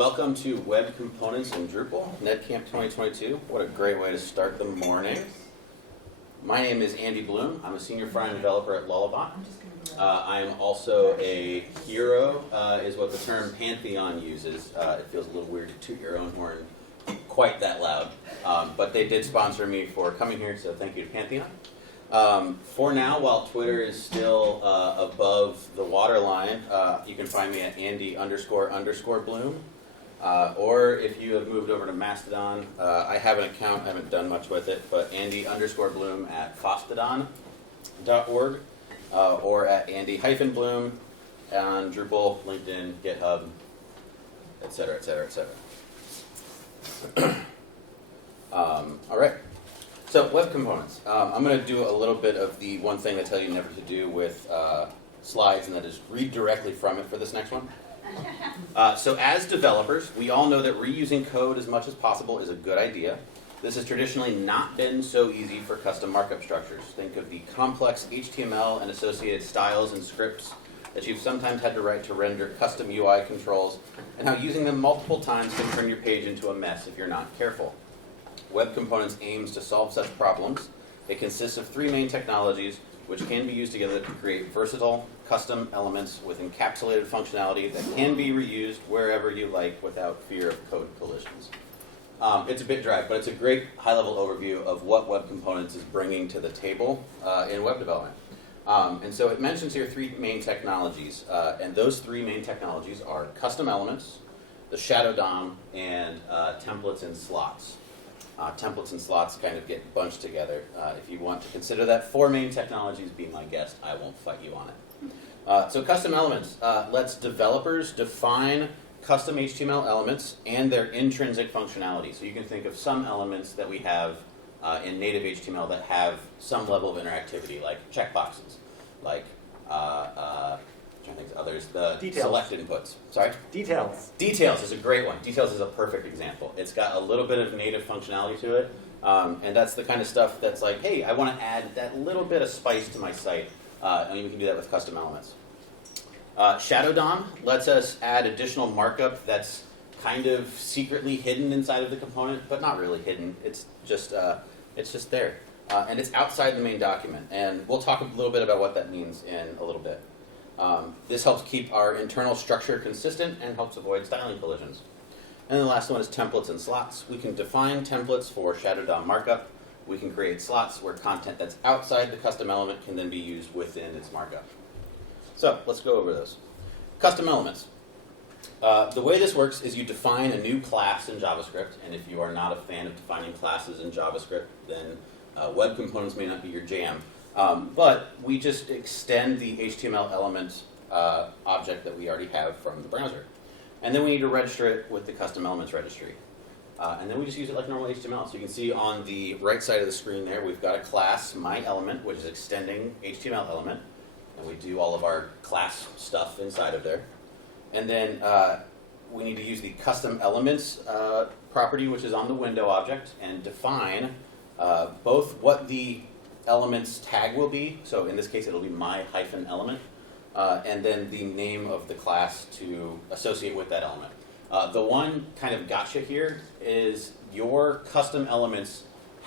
Welcome to Web Components in Drupal, NetCamp 2022. What a great way to start the morning. My name is AndyBlum. I'm a senior front-end developer at Lullabot. I'm also a hero, is what the term Pantheon uses. It feels a little weird to toot your own horn quite that loud. But they did sponsor me for coming here, so thank you to Pantheon. For now, while Twitter is still above the waterline, you can find me at Andy__Bloom. Or if you have moved over to Mastodon, I have an account, I haven't done much with it, but Andy_Bloom at fosstodon.org, or at Andy-Bloom on Drupal, LinkedIn, GitHub, etc., etc., etc. All right. So web components. I'm going to do a little bit of the one thing I tell you never to do with slides, and that is read directly from it for this next one. So as developers, we all know that reusing code as much as possible is a good idea. This has traditionally not been so easy for custom markup structures. Think of the complex HTML and associated styles and scripts that you've sometimes had to write to render custom UI controls, and how using them multiple times can turn your page into a mess if you're not careful. Web Components aims to solve such problems. It consists of three main technologies which can be used together to create versatile, custom elements with encapsulated functionality that can be reused wherever you like without fear of code collisions. It's a bit dry, but it's a great high-level overview of what Web Components is bringing to the table in web development. And so it mentions here three main technologies, and those three main technologies are custom elements, the shadow DOM, and templates and slots. Templates and slots kind of get bunched together. If you want to consider that four main technologies, be my guest. I won't fight you on it. So custom elements lets developers define custom HTML elements and their intrinsic functionality. So you can think of some elements that we have in native HTML that have some level of interactivity, like checkboxes, like others, the Details. Select inputs. Sorry? Details. Details is a great one. Details is a perfect example. It's got a little bit of native functionality to it, and that's the kind of stuff that's like, hey, I want to add that little bit of spice to my site, and we can do that with custom elements. Shadow DOM lets us add additional markup that's kind of secretly hidden inside of the component, but not really hidden. It's just there, and it's outside the main document. And we'll talk a little bit about what that means in a little bit. This helps keep our internal structure consistent and helps avoid styling collisions. And then the last one is templates and slots. We can define templates for shadow DOM markup. We can create slots where content that's outside the custom element can then be used within its markup. So let's go over those. Custom elements. The way this works is you define a new class in JavaScript, and if you are not a fan of defining classes in JavaScript, then Web Components may not be your jam. But we just extend the HTML element object that we already have from the browser. And then we need to register it with the custom elements registry. And then we just use it like normal HTML. So you can see on the right side of the screen there, we've got a class, myElement, which is extending HTML element. And we do all of our class stuff inside of there. And then we need to use the custom elements property, which is on the window object, and define both what the elements tag will be. So in this case, it'll be my-element, and then the name of the class to associate with that element. The one kind of gotcha here is your custom elements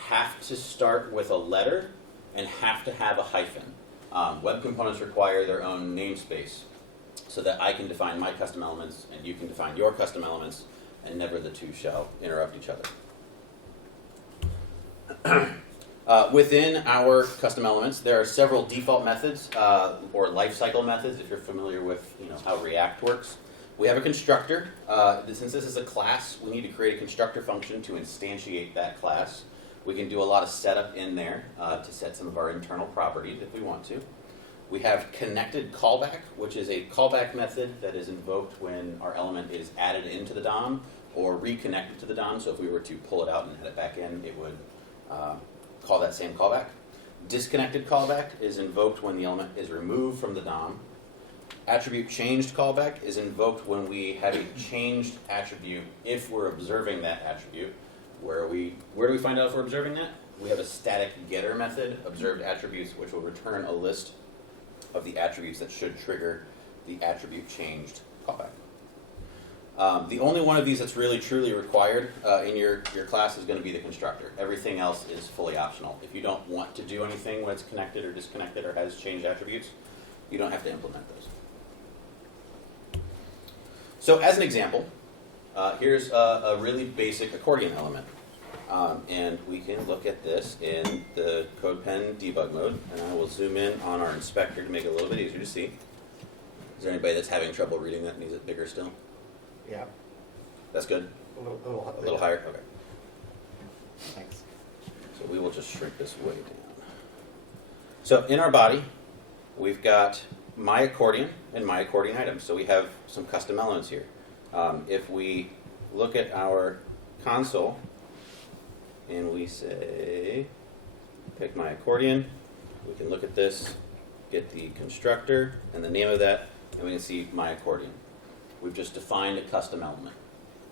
have to start with a letter and have to have a hyphen. Web Components require their own namespace so that I can define my custom elements and you can define your custom elements, and never the two shall interrupt each other. Within our custom elements, there are several default methods or lifecycle methods, if you're familiar with how React works. We have a constructor. Since this is a class, we need to create a constructor function to instantiate that class. We can do a lot of setup in there to set some of our internal properties if we want to. We have connected callback, which is a callback method that is invoked when our element is added into the DOM or reconnected to the DOM. So if we were to pull it out and head it back in, it would call that same callback. Disconnected callback is invoked when the element is removed from the DOM. Attribute changed callback is invoked when we have a changed attribute if we're observing that attribute. Where do we find out if we're observing that? We have a static getter method, observed attributes, which will return a list of the attributes that should trigger the attribute changed callback. The only one of these that's really truly required in your class is going to be the constructor. Everything else is fully optional. If you don't want to do anything when it's connected or disconnected or has changed attributes, you don't have to implement those. So as an example, here's a really basic accordion element. And we can look at this in the CodePen debug mode. And I will zoom in on our inspector to make it a little bit easier to see. Is there anybody that's having trouble reading that and needs it bigger still? Yeah. That's good? A A little higher? Okay. Thanks. So we will just shrink this way down. So in our body, we've got my accordion and my accordion items. So we have some custom elements here. If we look at our console and we say, pick my accordion, we can look at this, get the constructor and the name of that, and we can see my accordion. We've just defined a custom element.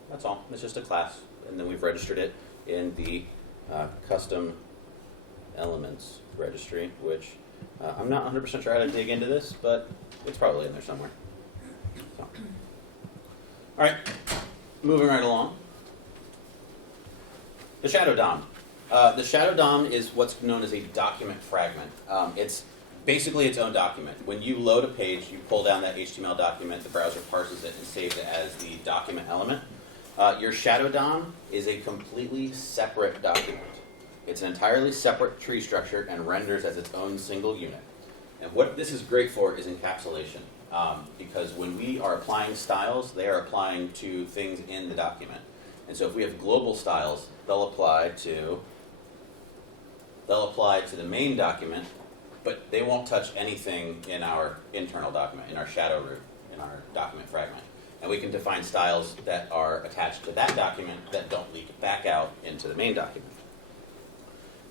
That's all. It's just a class. And then we've registered it in the custom elements registry, which I'm not 100% sure how to dig into this, but it's probably in there somewhere. So. All right, moving right along. The shadow DOM. The shadow DOM is what's known as a document fragment. It's basically its own document. When you load a page, you pull down that HTML document, the browser parses it and saves it as the document element. Your shadow DOM is a completely separate document. It's an entirely separate tree structure and renders as its own single unit. And what this is great for is encapsulation, because when we are applying styles, they are applying to things in the document. And so if we have global styles, they'll apply to the main document, but they won't touch anything in our internal document, in our shadow root, in our document fragment. And we can define styles that are attached to that document that don't leak back out into the main document.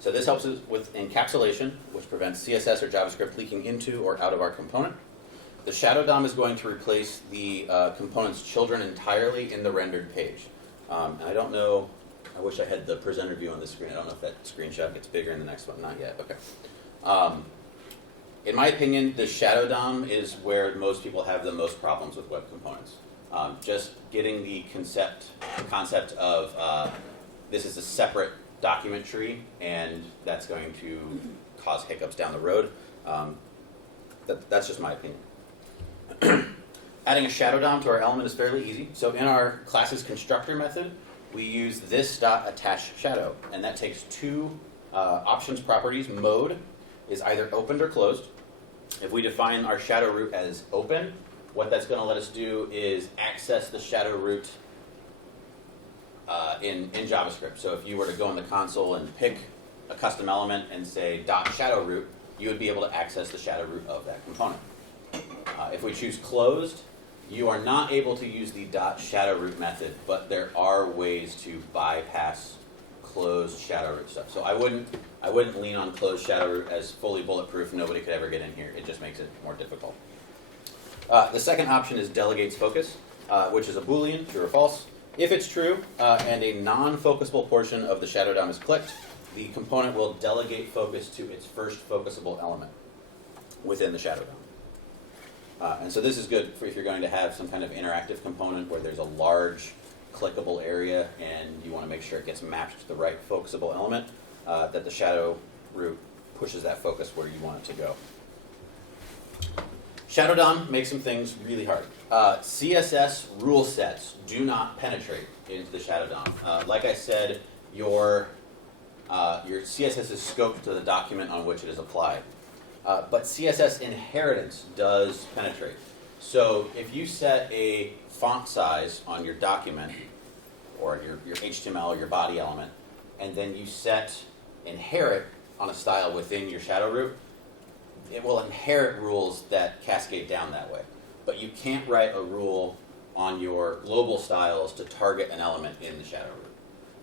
So this helps us with encapsulation, which prevents CSS or JavaScript leaking into or out of our component. The shadow DOM is going to replace the component's children entirely in the rendered page. And I don't know, I wish I had the presenter view on the screen. I don't know if that screenshot gets bigger in the next one. Not yet. Okay. In my opinion, the shadow DOM is where most people have the most problems with web components. Just getting the concept of this is a separate document tree, and that's going to cause hiccups down the road. That's just my opinion. Adding a shadow DOM to our element is fairly easy. So in our class's constructor method, we use this.attach shadow, and that takes two options properties. Mode is either opened or closed. If we define our shadow root as open, what that's going to let us do is access the shadow root in JavaScript. So if you were to go in the console and pick a custom element and say .shadow root, you would be able to access the shadow root of that component. If we choose closed, you are not able to use the .shadow root method, but there are ways to bypass closed shadow root stuff. So I wouldn't lean on closed shadow root as fully bulletproof. Nobody could ever get in here. It just makes it more difficult. The second option is delegates focus, which is a Boolean, true or false. If it's true and a non-focusable portion of the shadow DOM is clicked, the component will delegate focus to its first focusable element within the shadow DOM. And so this is good for if you're going to have some kind of interactive component where there's a large clickable area and you want to make sure it gets mapped to the right focusable element, that the shadow root pushes that focus where you want it to go. Shadow DOM makes some things really hard. CSS rule sets do not penetrate into the shadow DOM. Like I said, your CSS is scoped to the document on which it is applied. But CSS inheritance does penetrate. So if you set a font size on your document, or your HTML or your body element, and then you set inherit on a style within your shadow root, it will inherit rules that cascade down that way. But you can't write a rule on your global styles to target an element in the shadow root.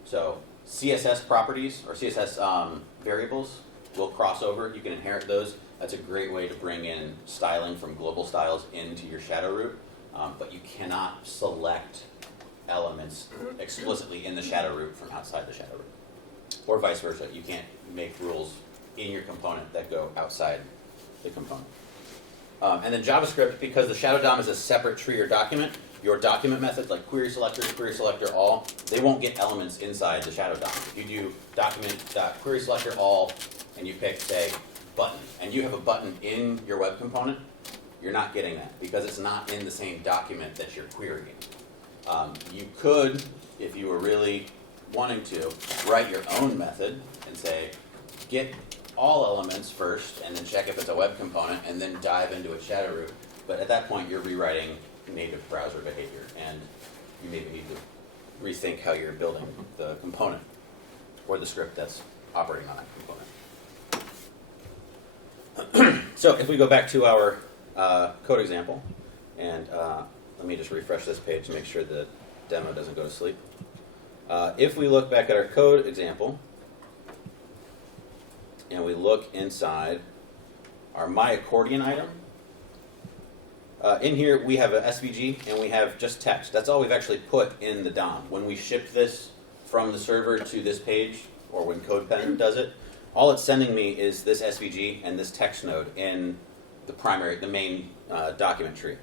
So CSS properties or CSS variables will cross over. You can inherit those. That's a great way to bring in styling from global styles into your shadow root. But you cannot select elements explicitly in the shadow root from outside the shadow root. Or vice versa. You can't make rules in your component that go outside the component. And then JavaScript, because the shadow DOM is a separate tree or document, your document methods like query selector all, they won't get elements inside the shadow DOM. If you do document.query selector all, and you pick, say, button, and you have a button in your web component, you're not getting that because it's not in the same document that you're querying. You could, if you were really wanting to, write your own method and say, get all elements first, and then check if it's a web component, and then dive into a shadow root. But at that point, you're rewriting native browser behavior, and you maybe need to rethink how you're building the component or the script that's operating on that component. So if we go back to our code example, and let me just refresh this page to make sure the demo doesn't go to sleep. If we look back at our code example, and we look inside our My Accordion item, in here we have an SVG and we have just text. That's all we've actually put in the DOM. When we shipped this from the server to this page, or when CodePen does it, all it's sending me is this SVG and this text node in the main document tree.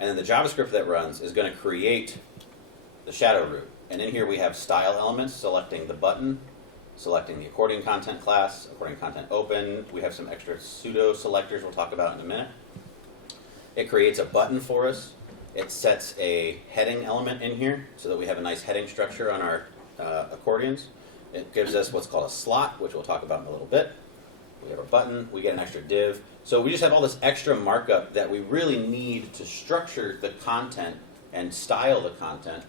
And then the JavaScript that runs is going to create the shadow root. And in here we have style elements, selecting the button, selecting the accordion content class, accordion content open. We have some extra pseudo selectors we'll talk about in a minute. It creates a button for us. It sets a heading element in here so that we have a nice heading structure on our accordions. It gives us what's called a slot, which we'll talk about in a little bit. We have a button. We get an extra div. So we just have all this extra markup that we really need to structure the content and style the content.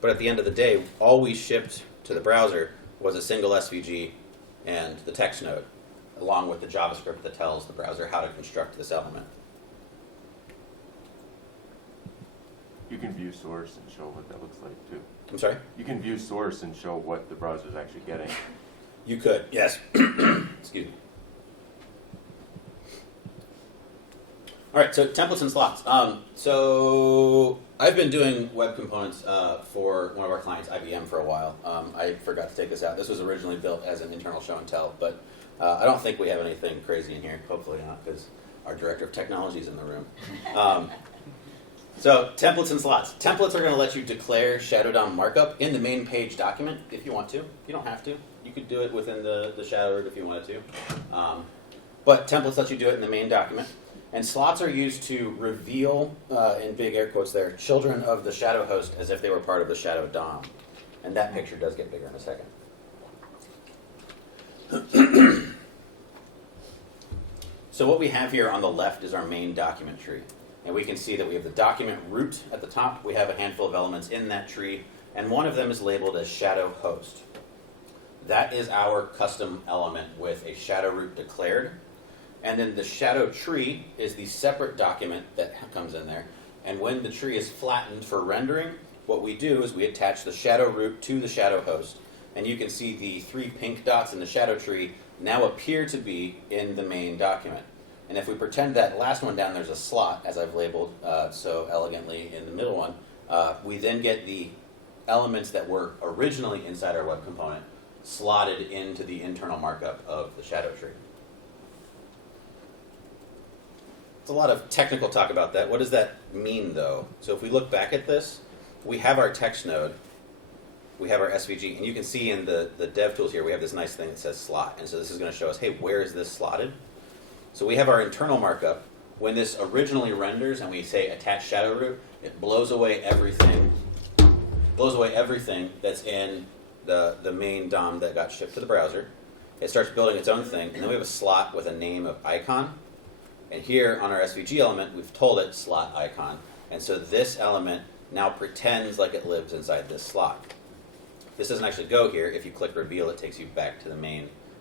But at the end of the day, all we shipped to the browser was a single SVG and the text node, along with the JavaScript that tells the browser how to construct this element. You can view source and show what that looks like too. I'm sorry? You can view source and show what the browser is actually getting. You could, yes. Excuse me. All right, so templates and slots. So I've been doing web components for one of our clients, IBM, for a while. I forgot to take this out. This was originally built as an internal show and tell, but I don't think we have anything crazy in here. Hopefully not, because our director of technology is in the room. So templates and slots. Templates are going to let you declare Shadow DOM markup in the main page document if you want to. You don't have to. You could do it within the shadow root if you wanted to. But templates let you do it in the main document. And slots are used to reveal, in big air quotes there, children of the shadow host as if they were part of the shadow DOM. And that picture does get bigger in a second. So what we have here on the left is our main document tree. And we can see that we have the document root at the top. We have a handful of elements in that tree, and one of them is labeled as shadow host. That is our custom element with a shadow root declared. And then the shadow tree is the separate document that comes in there. And when the tree is flattened for rendering, what we do is we attach the shadow root to the shadow host. And you can see the 3 pink dots in the shadow tree now appear to be in the main document. And if we pretend that last one down there's a slot, as I've labeled so elegantly in the middle one, we then get the elements that were originally inside our web component slotted into the internal markup of the shadow tree. It's a lot of technical talk about that. What does that mean, though? So if we look back at this, we have our text node, we have our SVG, and you can see in the dev tools here, we have this nice thing that says slot. And so this is going to show us, hey, where is this slotted? So we have our internal markup. When this originally renders and we say attach shadow root, it blows away everything that's in the main DOM that got shipped to the browser. It starts building its own thing, and then we have a slot with a name of icon. And here on our SVG element, we've told it slot icon. And so this element now pretends like it lives inside this slot. This doesn't actually go here. If you click reveal, it takes you back to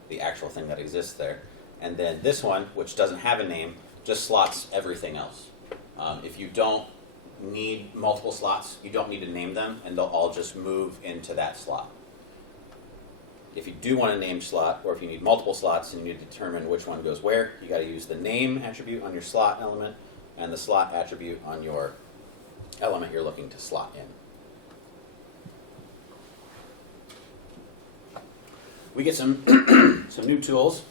the actual thing that exists there. And then this one, which doesn't have a name, just slots everything else. If you don't need multiple slots, you don't need to name them, and they'll all just move into that slot. If you do want a named slot, or if you need multiple slots and you need to determine which one goes where, you got to use the name attribute on your slot element and the slot attribute on your element you're looking to slot in. We get some new tools.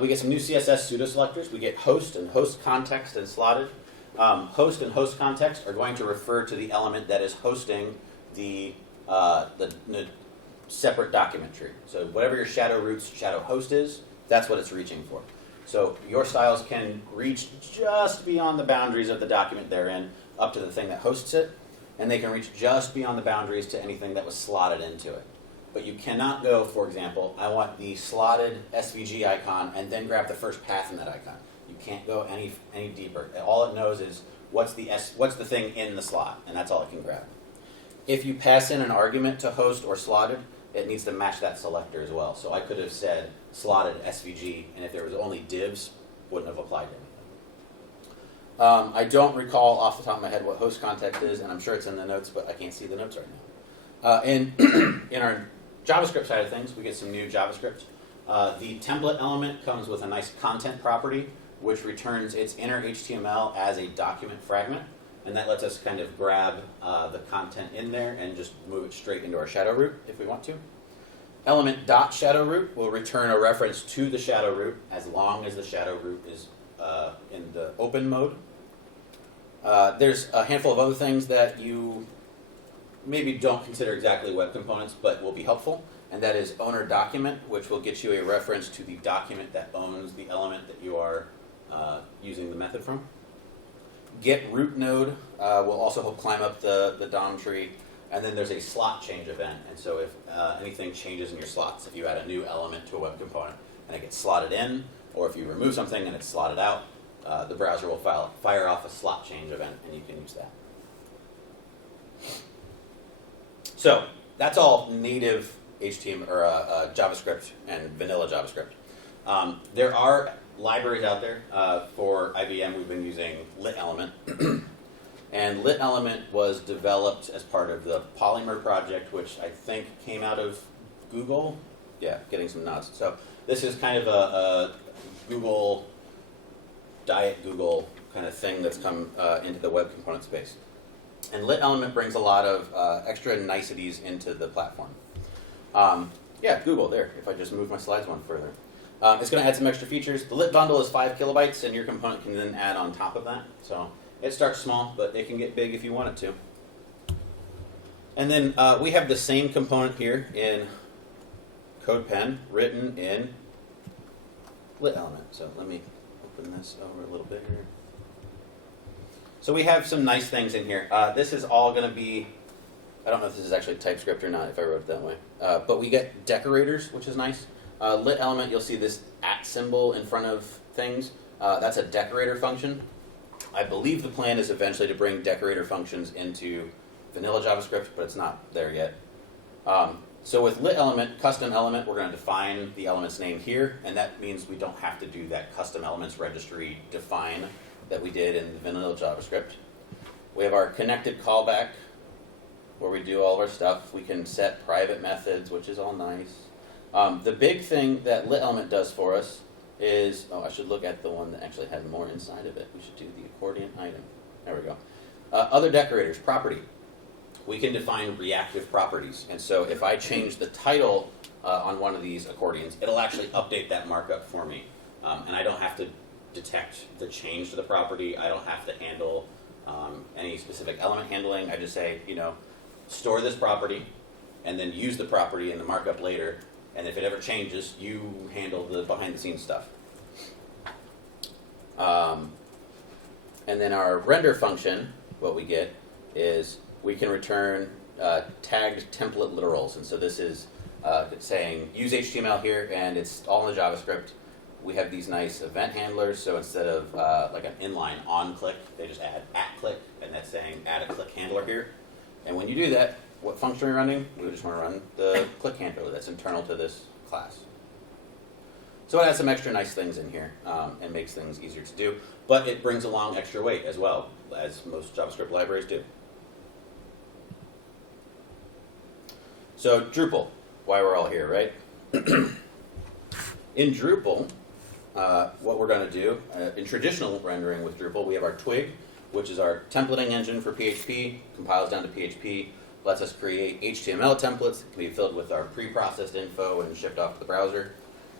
We get some new CSS pseudo selectors. We get host and host context and slotted. Host and host context are going to refer to the element that is hosting the separate document tree. So whatever your shadow root's shadow host is, that's what it's reaching for. So your styles can reach just beyond the boundaries of the document they're in, up to the thing that hosts it, and they can reach just beyond the boundaries to anything that was slotted into it. But you cannot go, for example, I want the slotted SVG icon and then grab the first path in that icon. You can't go any deeper. All it knows is what's the thing in the slot, and that's all it can grab. If you pass in an argument to host or slotted, it needs to match that selector as well. So I could have said slotted SVG, and if there was only divs, wouldn't have applied to anything. I don't recall off the top of my head what host context is, and I'm sure it's in the notes, but I can't see the notes right now. In our JavaScript side of things, we get some new JavaScript. The template element comes with a nice content property, which returns its inner HTML as a document fragment, and that lets us kind of grab the content in there and just move it straight into our shadow root if we want to. Element.shadow root will return a reference to the shadow root as long as the shadow root is in the open mode. There's a handful of other things that you maybe don't consider exactly web components, but will be helpful, and that is owner document, which will get you a reference to the document that owns the element that you are using the method from. Get root node will also help climb up the DOM tree, and then there's a slot change event, and so if anything changes in your slots, if you add a new element to a web component and it gets slotted in, or if you remove something and it's slotted out, the browser will fire off a slot change event, and you can use that. So that's all native HTML or JavaScript and vanilla JavaScript. There are libraries out there. For IBM, we've been using LitElement. And LitElement was developed as part of the Polymer project, which I think came out of Google. Yeah, getting some nods. So this is kind of a Google, Diet Google kind of thing that's come into the web component space. And LitElement brings a lot of extra niceties into the platform. Yeah, Google, there, if I just move my slides one further. It's going to add some extra features. The lit bundle is 5 kilobytes, and your component can then add on top of that. So it starts small, but it can get big if you want it to. And then we have the same component here in CodePen, written in LitElement. So let me open this over a little bit here. So we have some nice things in here. This is all going to be, I don't know if this is actually TypeScript or not, if I wrote it that way. But we get decorators, which is nice. LitElement, you'll see this @ symbol in front of things. That's a decorator function. I believe the plan is eventually to bring decorator functions into vanilla JavaScript, but it's not there yet. So with LitElement, custom element, we're going to define the element's name here, and that means we don't have to do that custom elements registry define that we did in the vanilla JavaScript. We have our connected callback, where we do all of our stuff. We can set private methods, which is all nice. The big thing that LitElement does for us is, I should look at the one that actually had more inside of it. We should do the accordion item. There we go. Other decorators, property. We can define reactive properties. And so if I change the title on one of these accordions, it'll actually update that markup for me. And I don't have to detect the change to the property. I don't have to handle any specific element handling. I just say, store this property and then use the property in the markup later. And if it ever changes, you handle the behind-the-scenes stuff. And then our render function, what we get is we can return tagged template literals. And so this is saying use HTML here, and it's all in the JavaScript. We have these nice event handlers, so instead of like an inline on click, they just add @click, and that's saying add a click handler here. And when you do that, what function are we running? We just want to run the click handler that's internal to this class. So it has some extra nice things in here and makes things easier to do, but it brings along extra weight as well, as most JavaScript libraries do. So Drupal, why we're all here, right? In Drupal, what we're going to do, in traditional rendering with Drupal, we have our twig, which is our templating engine for PHP, compiles down to PHP, lets us create HTML templates that can be filled with our pre-processed info and shipped off to the browser.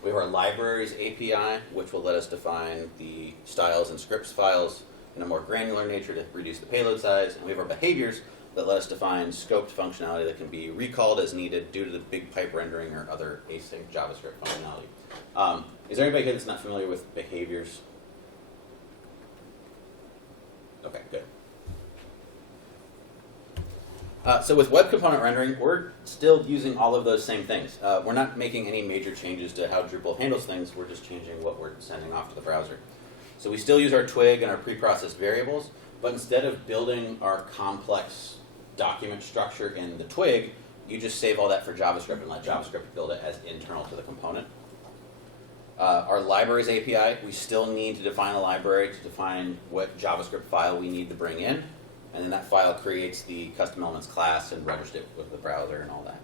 We have our libraries API, which will let us define the styles and scripts files in a more granular nature to reduce the payload size, and we have our behaviors that let us define scoped functionality that can be recalled as needed due to the big pipe rendering or other async JavaScript functionality. Is there anybody here that's not familiar with behaviors? Okay, good. So with web component rendering, we're still using all of those same things. We're not making any major changes to how Drupal handles things. We're just changing what we're sending off to the browser. So we still use our twig and our preprocessed variables, but instead of building our complex document structure in the twig, you just save all that for JavaScript and let JavaScript build it as internal to the component. Our libraries API, we still need to define a library to define what JavaScript file we need to bring in. And then that file creates the custom elements class and registers it with the browser and all that.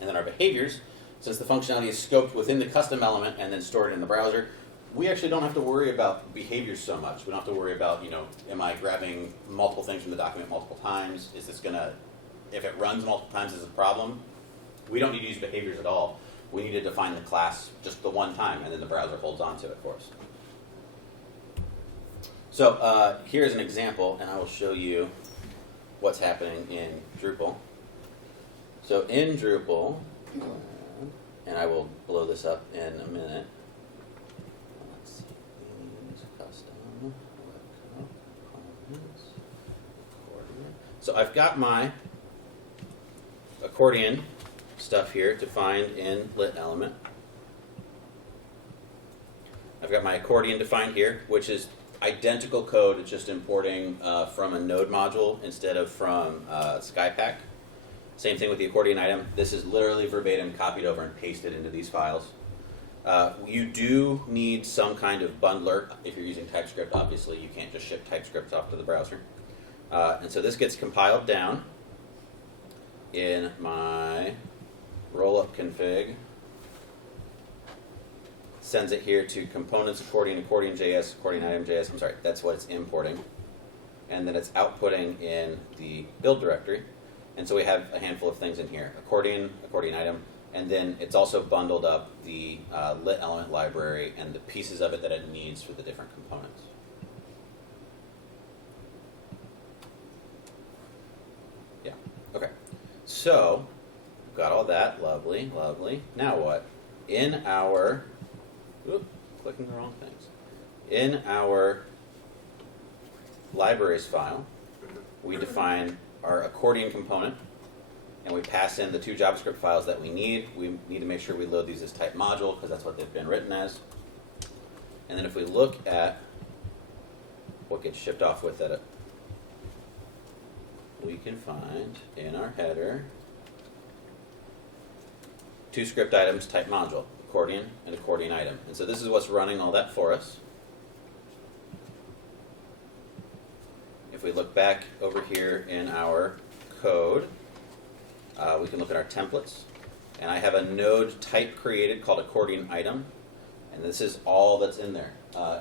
And then our behaviors, since the functionality is scoped within the custom element and then stored in the browser, we actually don't have to worry about behaviors so much. We don't have to worry about, am I grabbing multiple things from the document multiple times? Is this gonna, if it runs multiple times, is a problem? We don't need to use behaviors at all. We need to define the class just the one time, and then the browser holds on to it for us. So here's an example, and I will show you what's happening in Drupal. So in Drupal, and I will blow this up in a minute. Let's see, custom web components, accordion. So I've got my accordion stuff here defined in lit element. I've got my accordion defined here, which is identical code. It's just importing from a node module instead of from Skypack. Same thing with the accordion item. This is literally verbatim copied over and pasted into these files. You do need some kind of bundler. If you're using TypeScript, obviously you can't just ship TypeScript off to the browser. And so this gets compiled down in my rollup config. Sends it here to components, accordion, accordion.js, accordion item.js. I'm sorry, that's what it's importing. And then it's outputting in the build directory. And so we have a handful of things in here. Accordion, accordion item, and then it's also bundled up the lit element library and the pieces of it that it needs for the different components. Yeah, okay. So, got all that, lovely, lovely. Now what? In our, clicking the wrong things. In our libraries file, we define our accordion component, and we pass in the two JavaScript files that we need. We need to make sure we load these as type module, because that's what they've been written as. And then if we look at what gets shipped off with it, we can find in our header two script items type module, accordion and accordion item. And so this is what's running all that for us. If we look back over here in our code, we can look at our templates. And I have a node type created called accordion item. And this is all that's in there.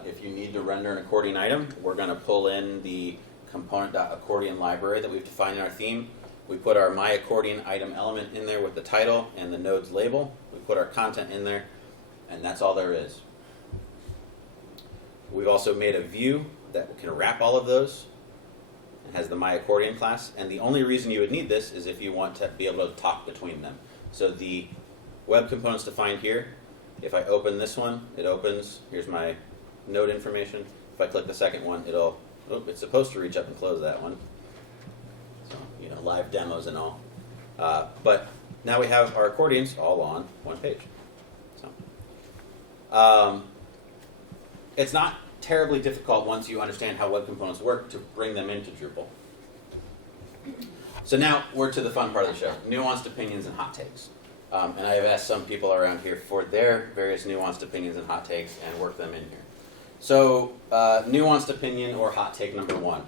If you need to render an accordion item, we're going to pull in the component.accordion library that we've defined in our theme. We put our myAccordion item element in there with the title and the node's label. We put our content in there, and that's all there is. We've also made a view that can wrap all of those. It has the myAccordion class, and the only reason you would need this is if you want to be able to talk between them. So the web component's defined here. If I open this one, it opens. Here's my node information. If I click the second one, it's supposed to reach up and close that one. So, live demos and all. But now we have our accordions all on one page. So, it's not terribly difficult once you understand how web components work to bring them into Drupal. So now we're to the fun part of the show, nuanced opinions and hot takes. And I have asked some people around here for their various nuanced opinions and hot takes and work them in here. So nuanced opinion or hot take number one.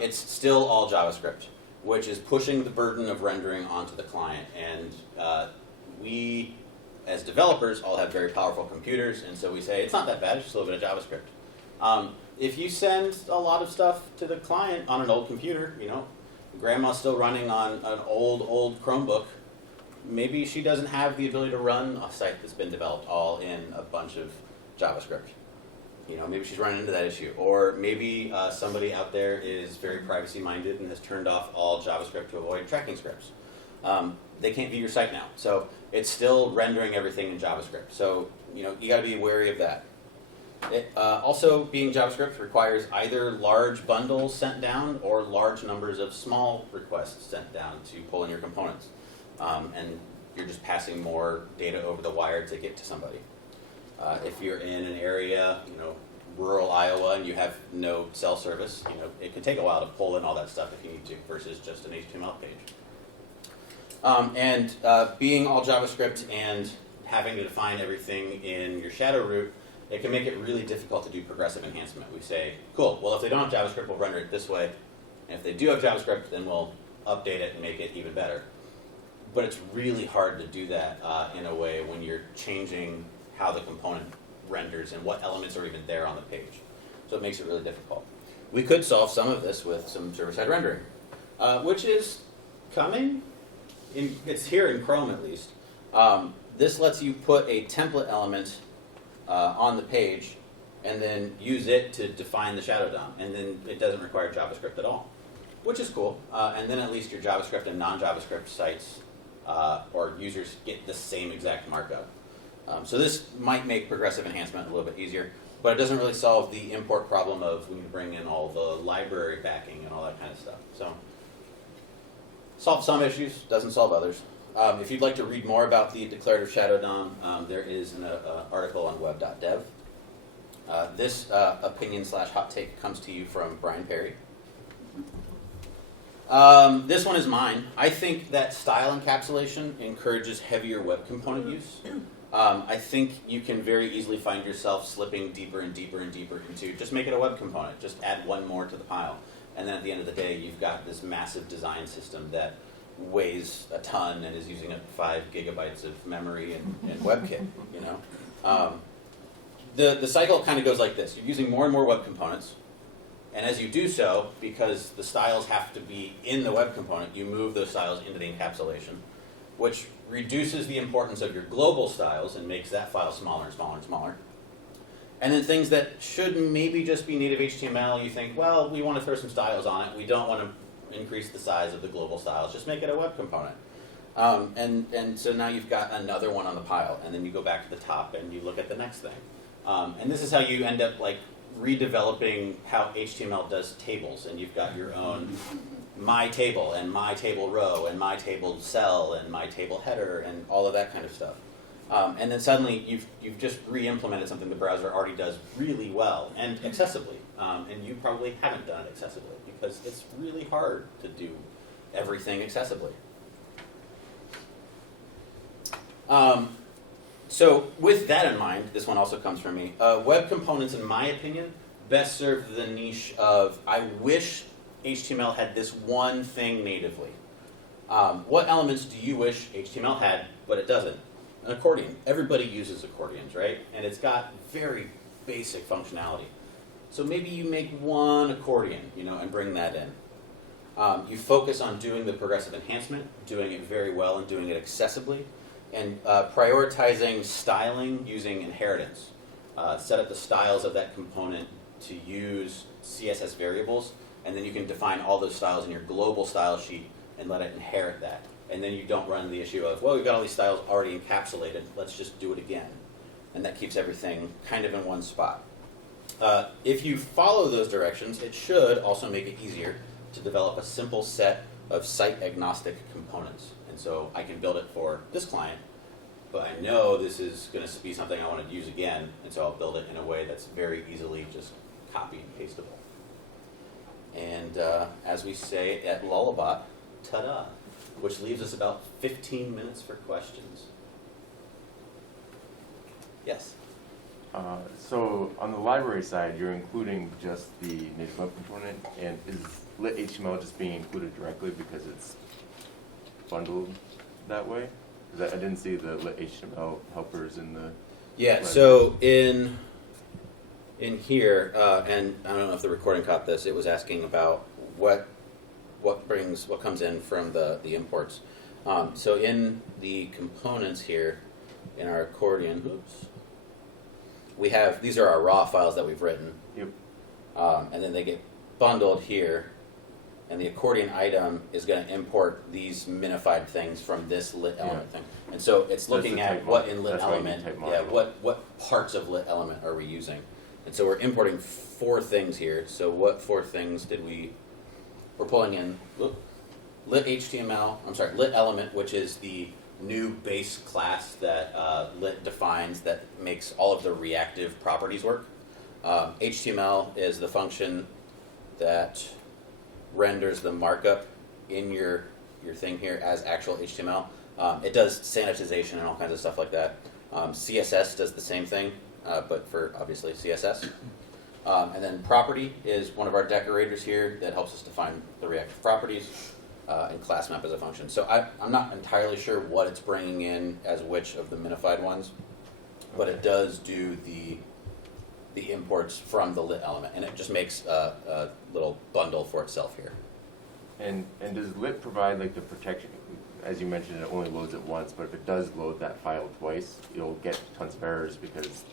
It's still all JavaScript, which is pushing the burden of rendering onto the client. And we, as developers, all have very powerful computers, and so we say, it's not that bad, it's just a little bit of JavaScript. If you send a lot of stuff to the client on an old computer, grandma's still running on an old Chromebook, maybe she doesn't have the ability to run a site that's been developed all in a bunch of JavaScript. Maybe she's running into that issue, or maybe somebody out there is very privacy minded and has turned off all JavaScript to avoid tracking scripts. They can't view your site now, so it's still rendering everything in JavaScript. So you got to be wary of that. Also, being JavaScript requires either large bundles sent down or large numbers of small requests sent down to pull in your components, and you're just passing more data over the wire to get to somebody. If you're in an area, rural Iowa, and you have no cell service, it could take a while to pull in all that stuff if you need to, versus just an HTML page. Being all JavaScript and having to define everything in your shadow root, it can make it really difficult to do progressive enhancement. We say, cool, well if they don't have JavaScript, we'll render it this way, and if they do have JavaScript, then we'll update it and make it even better. But it's really hard to do that in a way when you're changing how the component renders and what elements are even there on the page. So it makes it really difficult. We could solve some of this with some server-side rendering, which is coming. It's here in Chrome at least. This lets you put a template element on the page and then use it to define the shadow DOM. And then it doesn't require JavaScript at all, which is cool. And then at least your JavaScript and non-JavaScript sites or users get the same exact markup. So this might make progressive enhancement a little bit easier, but it doesn't really solve the import problem of we need to bring in all the library backing and all that kind of stuff. So solves some issues, doesn't solve others. If you'd like to read more about the declarative shadow DOM, there is an article on web.dev. This opinion/hot take comes to you from Brian Perry. This one is mine. I think that style encapsulation encourages heavier web component use. I think you can very easily find yourself slipping deeper and deeper and deeper into just make it a web component, just add one more to the pile. And then at the end of the day, you've got this massive design system that weighs a ton and is using up 5 gigabytes of memory and WebKit. The cycle kind of goes like this. You're using more and more web components. And as you do so, because the styles have to be in the web component, you move those styles into the encapsulation, which reduces the importance of your global styles and makes that file smaller and smaller and smaller. And then things that should maybe just be native HTML, you think, well, we want to throw some styles on it. We don't want to increase the size of the global styles. Just make it a web component. And so now you've got another one on the pile. And then you go back to the top and you look at the next thing. And this is how you end up redeveloping how HTML does tables. And you've got your own my table and my table row and my table cell and my table header and all of that kind of stuff. And then suddenly you've just re-implemented something the browser already does really well and accessibly. And you probably haven't done it accessibly because it's really hard to do everything accessibly. So with that in mind, this one also comes from me. Web components, in my opinion, best serve the niche of I wish HTML had this one thing natively. What elements do you wish HTML had, but it doesn't? An accordion. Everybody uses accordions, right? And it's got very basic functionality. So maybe you make one accordion, and bring that in. You focus on doing the progressive enhancement, doing it very well and doing it accessibly, and prioritizing styling using inheritance. Set up the styles of that component to use CSS variables, and then you can define all those styles in your global style sheet and let it inherit that. And then you don't run into the issue of, well, we've got all these styles already encapsulated, let's just do it again. And that keeps everything kind of in one spot. If you follow those directions, it should also make it easier to develop a simple set of site-agnostic components. And so I can build it for this client, but I know this is going to be something I want to use again, and so I'll build it in a way that's very easily just copy and pasteable. And as we say at Lullabot, ta-da, which leaves us about 15 minutes for questions. Yes? So on the library side, you're including just the native web component, and is lit HTML just being included directly because it's bundled that way? Because I didn't see the lit HTML helpers in the Yeah, library. so in here, and I don't know if the recording caught this, it was asking about what comes in from the imports. So in the components here, in our accordion, we have, these are our raw files that we've written, Yep. and then they get bundled here, and the accordion item is going to import these minified things from this lit element thing. And so it's looking the at type what module. in lit That's why you element, type yeah, module. what parts of lit element are we using? And so we're importing 4 things here. So what 4 things did we're pulling in lit HTML, lit element, which is the new base class that lit defines that makes all of the reactive properties work. HTML is the function that renders the markup in your thing here as actual HTML. It does sanitization and all kinds of stuff like that. CSS does the same thing, but for obviously CSS. And then property is one of our decorators here that helps us define the reactive properties, and class map as a function. So I'm not entirely sure what it's bringing in as which of the minified ones, but it does do the imports from the lit element, and it just makes a little bundle for itself here. And does lit provide like the protection? As you mentioned, it only loads it once, but if it does load that file twice, you'll get tons of errors because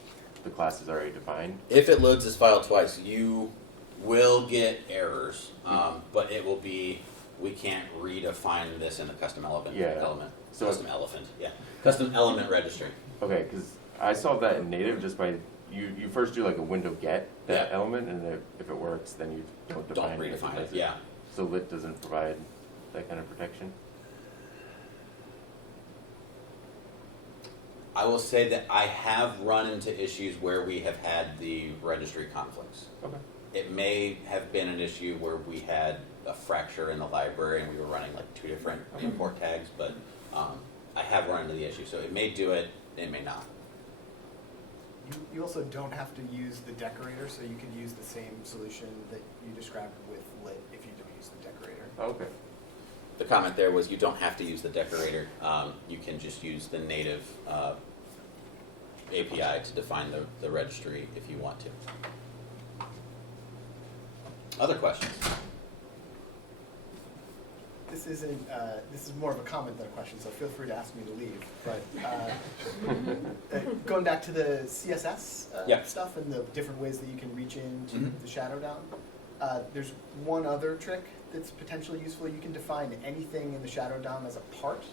the class is already defined. If it loads this file twice, you will get errors, but it will be, we can't redefine this in the custom element. So custom element registry. Okay, because I solved that in native just by you first do like a window get that Yeah. element, and if it works, then you don't define Don't it. redefine it. Yeah. So lit doesn't provide that kind of protection. I will say that I have run into issues where we have had the registry conflicts. Okay. It may have been an issue where we had a fracture in the library and we were running like 2 different import tags, but I have run into the issue. So it may do it, it may not. You also don't have to use the decorator, so you could use the same solution that you described with lit if you don't use the decorator. Okay. The comment there was you don't have to use the decorator. You can just use the native API to define the registry if you want to. Other questions? This isn't. This is more of a comment than a question, so feel free to ask me to leave. But going back to the CSS stuff and the different ways that you can reach into the shadow DOM, there's one other trick that's potentially useful. You can define anything in the shadow DOM as a part,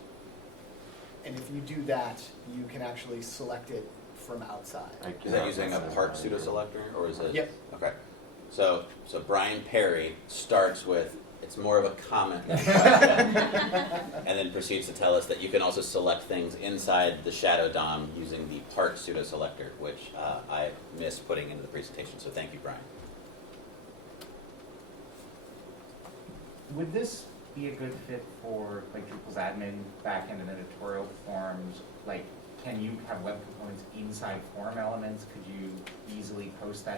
and if you do that, you can actually select it from outside. Is that using a part pseudo selector, or is it? Yep. Okay. So Brian Perry starts with, it's more of a comment than a question, and then proceeds to tell us that you can also select things inside the shadow DOM using the part pseudo selector, which I missed putting into the presentation. So thank you, Brian. Would this be a good fit for like Drupal's admin backend and editorial forms? Like, can you have web components inside form elements? Could you easily post that